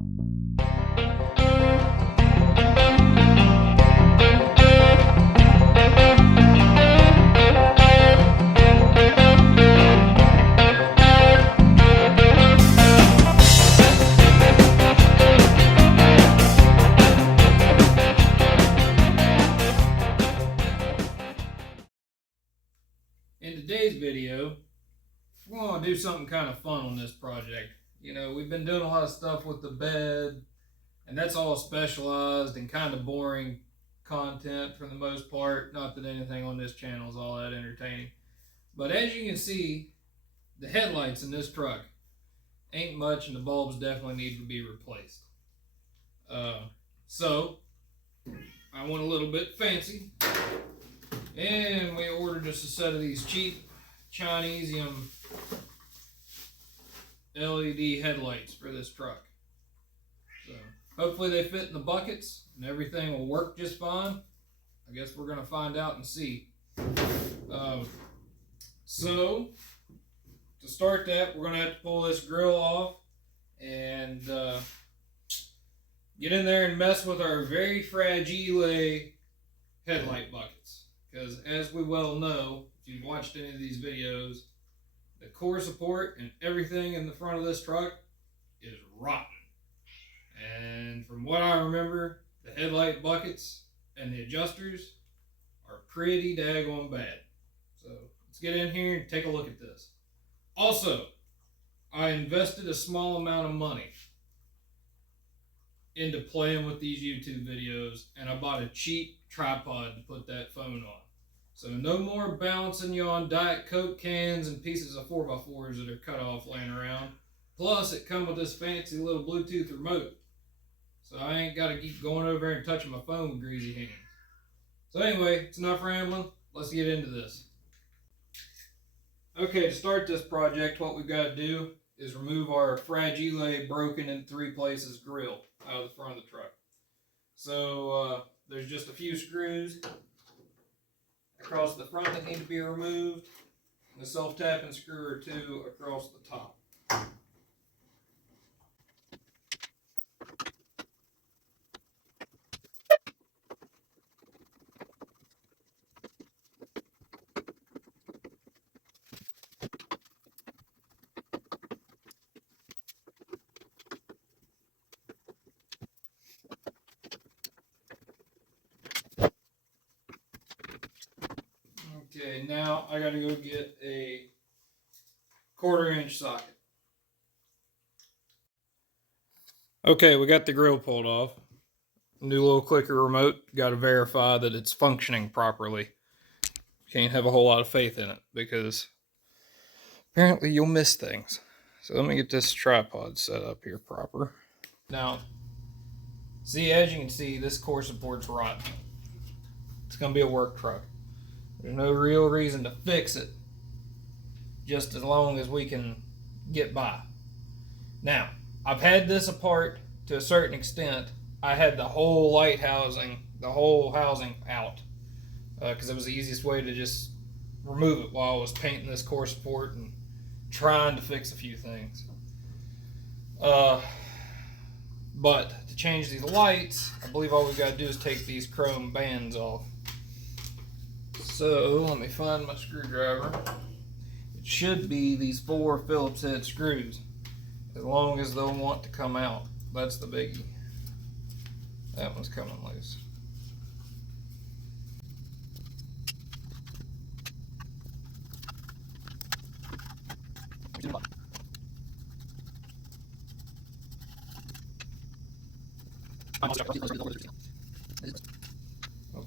In today's video, we're going to do something kind of fun on this project. You know, we've been doing a lot of stuff with the bed, and that's all specialized and kind of boring content for the most part. Not that anything on this channel is all that entertaining. But as you can see, the headlights in this truck ain't much, and the bulbs definitely need to be replaced. So, I went a little bit fancy, and we ordered just a set of these cheap Chinesium LED headlights for this truck. So hopefully they fit in the buckets and everything will work just fine. I guess we're gonna find out and see. So to start that, we're gonna have to pull this grill off and get in there and mess with our very fragile headlight buckets. Because as we well know, if you've watched any of these videos, the core support and everything in the front of this truck is rotten. And from what I remember, the headlight buckets and the adjusters are pretty daggone bad. So let's get in here and take a look at this. Also, I invested a small amount of money into playing with these YouTube videos, and I bought a cheap tripod to put that phone on. So no more bouncing you on Diet Coke cans and pieces of 4x4s that are cut off laying around. Plus, it comes with this fancy little Bluetooth remote. So I ain't got to keep going over and touching my phone with greasy hands. So anyway, it's enough rambling. Let's get into this. Okay, to start this project, what we've got to do is remove our fragile, broken in 3 places grill out of the front of the truck. So there's just a few screws across the front that need to be removed, and a self-tapping screw or 2 across the top. Okay, now I gotta go get a 1/4 inch socket. Okay, we got the grill pulled off. New little clicker remote. Got to verify that it's functioning properly. Can't have a whole lot of faith in it because apparently you'll miss things. So let me get this tripod set up here proper. Now, see, as you can see, this core support's rotten. It's gonna be a work truck. There's no real reason to fix it, just as long as we can get by. Now, I've had this apart to a certain extent. I had the whole light housing, the whole housing out, because it was the easiest way to just remove it while I was painting this core support and trying to fix a few things. But to change these lights, I believe all we've got to do is take these chrome bands off. So let me find my screwdriver. It should be these 4 Phillips head screws, as long as they'll want to come out. That's the biggie. That one's coming loose.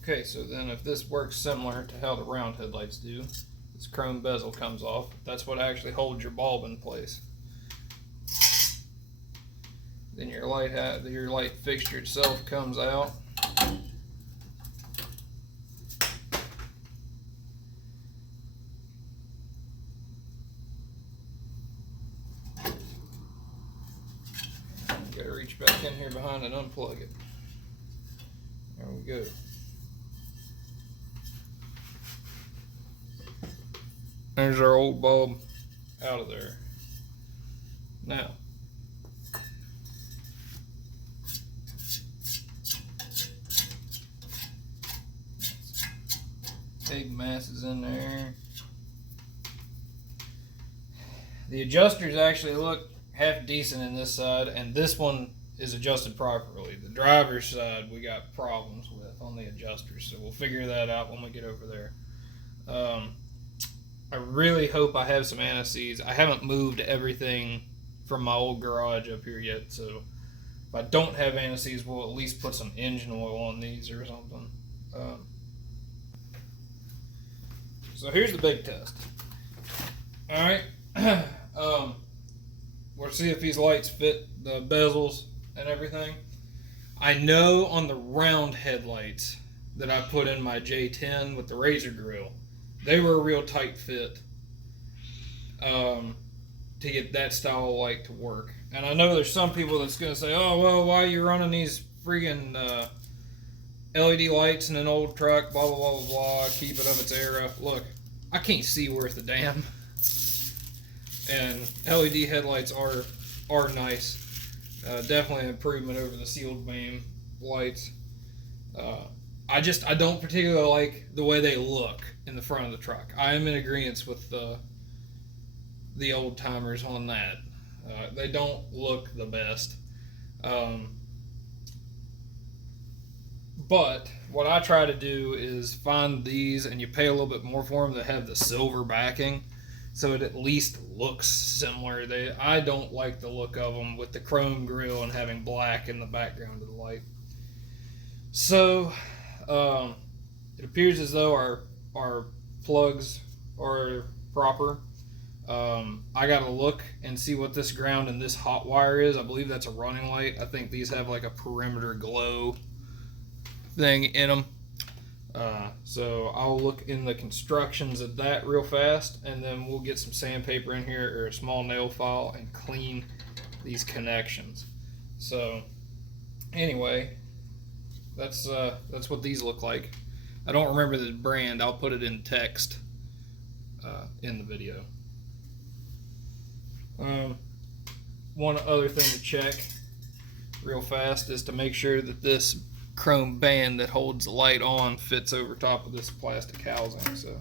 Okay, so then if this works similar to how the round headlights do, this chrome bezel comes off. That's what actually holds your bulb in place. Then your light fixture itself comes out. Gotta reach back in here behind and unplug it. There we go. There's our old bulb out of there. Now, Big masses in there. The adjusters actually look half decent in this side, and this one is adjusted properly. The driver's side we got problems with on the adjusters, so we'll figure that out when we get over there. I really hope I have some anti-seize. I haven't moved everything from my old garage up here yet, so if I don't have anti-seize, we'll at least put some engine oil on these or something. So here's the big test. Alright, we'll see if these lights fit the bezels and everything. I know on the round headlights that I put in my J10 with the Razor grill, they were a real tight fit to get that style of light to work. And I know there's some people that's going to say, oh, well, why are you running these freaking LED lights in an old truck, blah, blah, blah, blah, blah, keep it of its era. Look, I can't see worth a damn. And LED headlights are nice. Definitely an improvement over the sealed beam lights. I don't particularly like the way they look in the front of the truck. I am in agreement with the old timers on that. They don't look the best. But what I try to do is find these, and you pay a little bit more for them, that have the silver backing, so it at least looks similar. I don't like the look of them with the chrome grille and having black in the background of the light. So it appears as though our plugs are proper. I gotta look and see what this ground and this hot wire is. I believe that's a running light. I think these have like a perimeter glow thing in them. So I'll look in the constructions of that real fast, and then we'll get some sandpaper in here or a small nail file and clean these connections. So anyway, that's what these look like. I don't remember the brand. I'll put it in text in the video. One other thing to check real fast is to make sure that this chrome band that holds the light on fits over top of this plastic housing. So,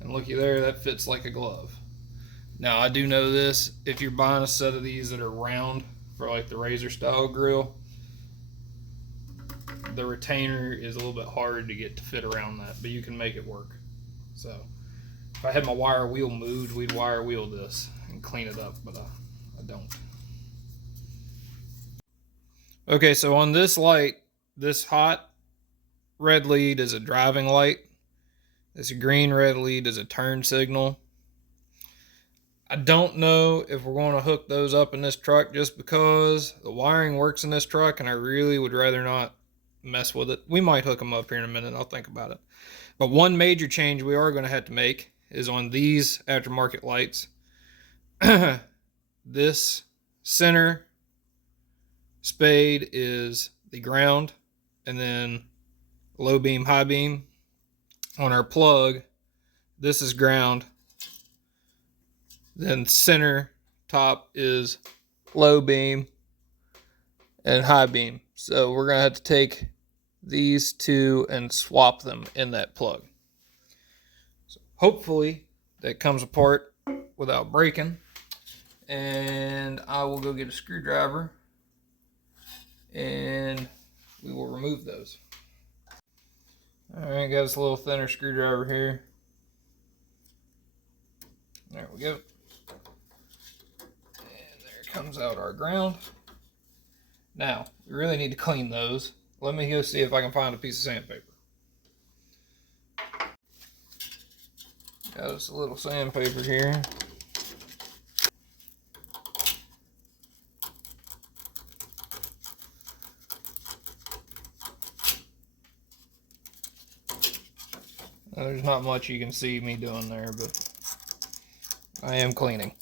and looky there, that fits like a glove. Now I do know this, if you're buying a set of these that are round for like the Razor style grill, the retainer is a little bit hard to get to fit around that, but you can make it work. So if I had my wire wheel moved, we'd wire wheel this and clean it up, but I don't. Okay, so on this light, this hot red lead is a driving light. This green red lead is a turn signal. I don't know if we're going to hook those up in this truck just because the wiring works in this truck and I really would rather not mess with it. We might hook them up here in a minute. I'll think about it. But one major change we are going to have to make is on these aftermarket lights. This center spade is the ground, and then low beam, high beam. On our plug, this is ground. Then center top is low beam and high beam. So we're going to have to take these two and swap them in that plug. So hopefully that comes apart without breaking. And I will go get a screwdriver and we will remove those. Alright, got this little thinner screwdriver here. There we go. And there comes out our ground. Now, we really need to clean those. Let me go see if I can find a piece of sandpaper. Got us a little sandpaper here. Now, there's not much you can see me doing there, but I am cleaning.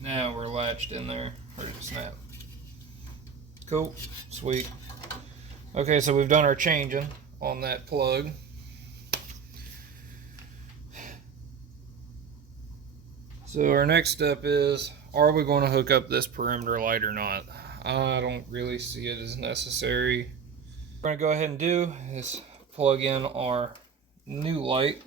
Now we're latched in there, ready to snap. Cool, sweet. Okay, so we've done our changing on that plug. So our next step is, are we going to hook up this perimeter light or not? I don't really see it as necessary. What we're going to go ahead and do is plug in our new light.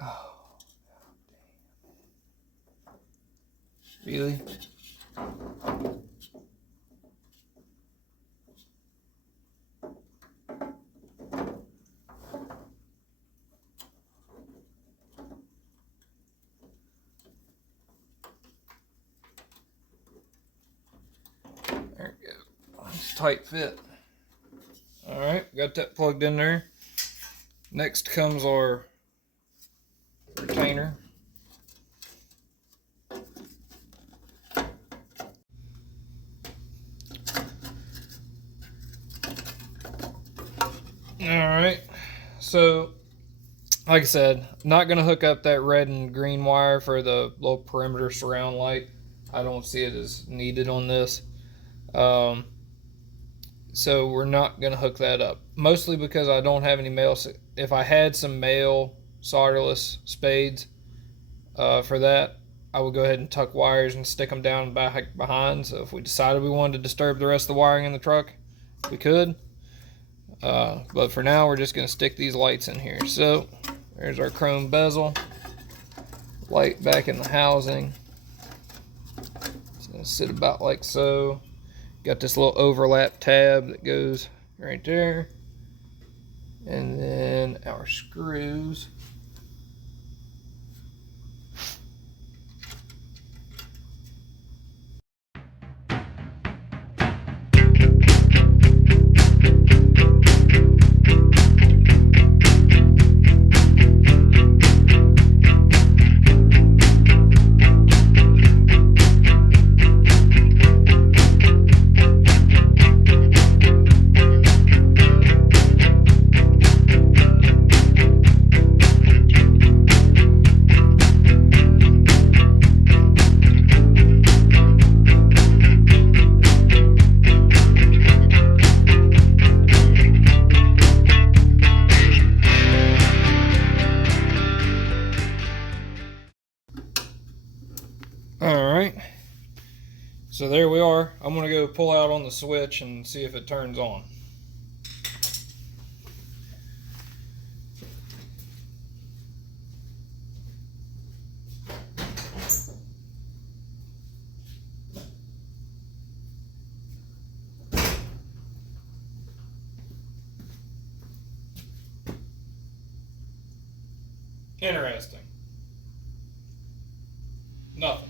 Oh, really? There we go. It's tight fit. Alright, got that plugged in there. Next comes our retainer. Alright, so like I said, not going to hook up that red and green wire for the little perimeter surround light. I don't see it as needed on this. So we're not going to hook that up. Mostly because I don't have any male. If I had some male solderless spades for that, I would go ahead and tuck wires and stick them down back behind. So if we decided we wanted to disturb the rest of the wiring in the truck, we could. But for now, we're just going to stick these lights in here. So there's our chrome bezel. Light back in the housing. It's going to sit about like so. Got this little overlap tab that goes right there. And then our screws. Alright, so there we are. I'm going to go pull out on the switch and see if it turns on. Interesting. Nothing.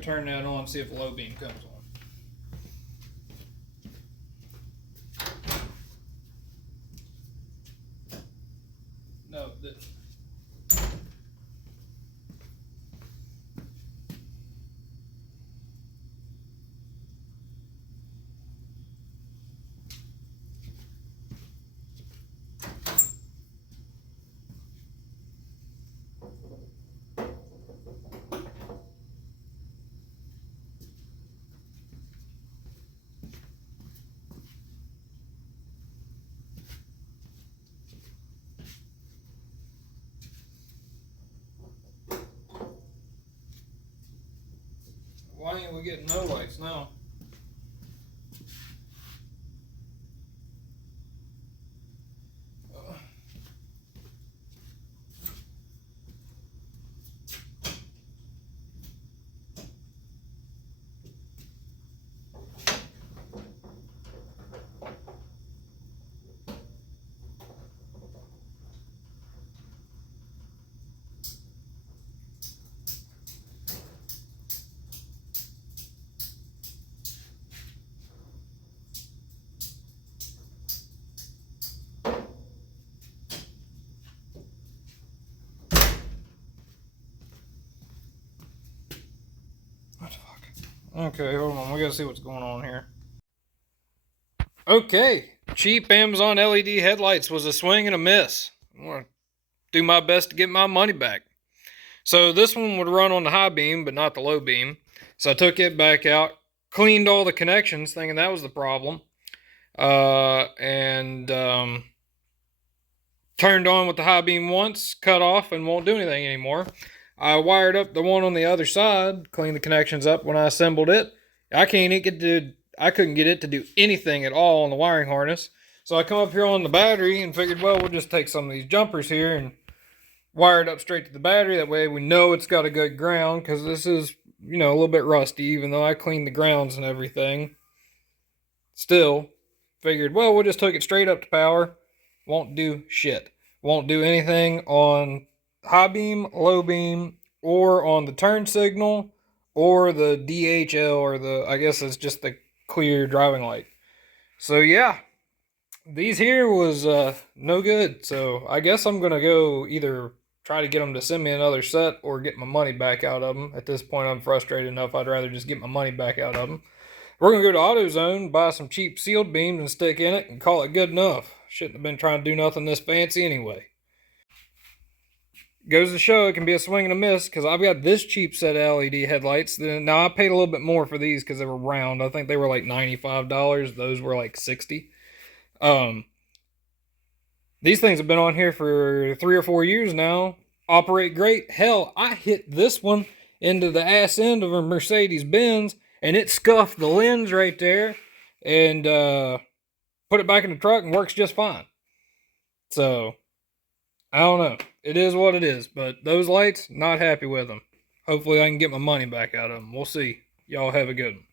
Turn that on, see if the low beam comes on. unplugged it. Why ain't we getting no lights now? Okay, hold on. We gotta see what's going on here. Okay, cheap Amazon LED headlights was a swing and a miss. I'm gonna do my best to get my money back. So this one would run on the high beam, but not the low beam. So I took it back out, cleaned all the connections, thinking that was the problem, and turned on with the high beam once, cut off, and won't do anything anymore. I wired up the one on the other side, cleaned the connections up when I assembled it. I couldn't get it to do anything at all on the wiring harness. So I come up here on the battery and figured, well, we'll just take some of these jumpers here and wire it up straight to the battery. That way we know it's got a good ground, because this is, a little bit rusty, even though I cleaned the grounds and everything. Still, figured, well, we'll just take it straight up to power. Won't do shit. Won't do anything on high beam, low beam, or on the turn signal, or the DHL, or I guess it's just the clear driving light. So yeah, these here was no good. So I guess I'm gonna go either try to get them to send me another set or get my money back out of them. At this point, I'm frustrated enough. I'd rather just get my money back out of them. We're gonna go to AutoZone, buy some cheap sealed beams and stick in it and call it good enough. Shouldn't have been trying to do nothing this fancy anyway. Goes to show it can be a swing and a miss, because I've got this cheap set of LED headlights. Now I paid a little bit more for these because they were round. I think they were like $95. Those were like $60. These things have been on here for 3 or 4 years now. Operate great. Hell, I hit this one into the ass end of a Mercedes-Benz, and it scuffed the lens right there, and put it back in the truck and works just fine. So, I don't know. It is what it is, but those lights, not happy with them. Hopefully I can get my money back out of them. We'll see. Y'all have a good one.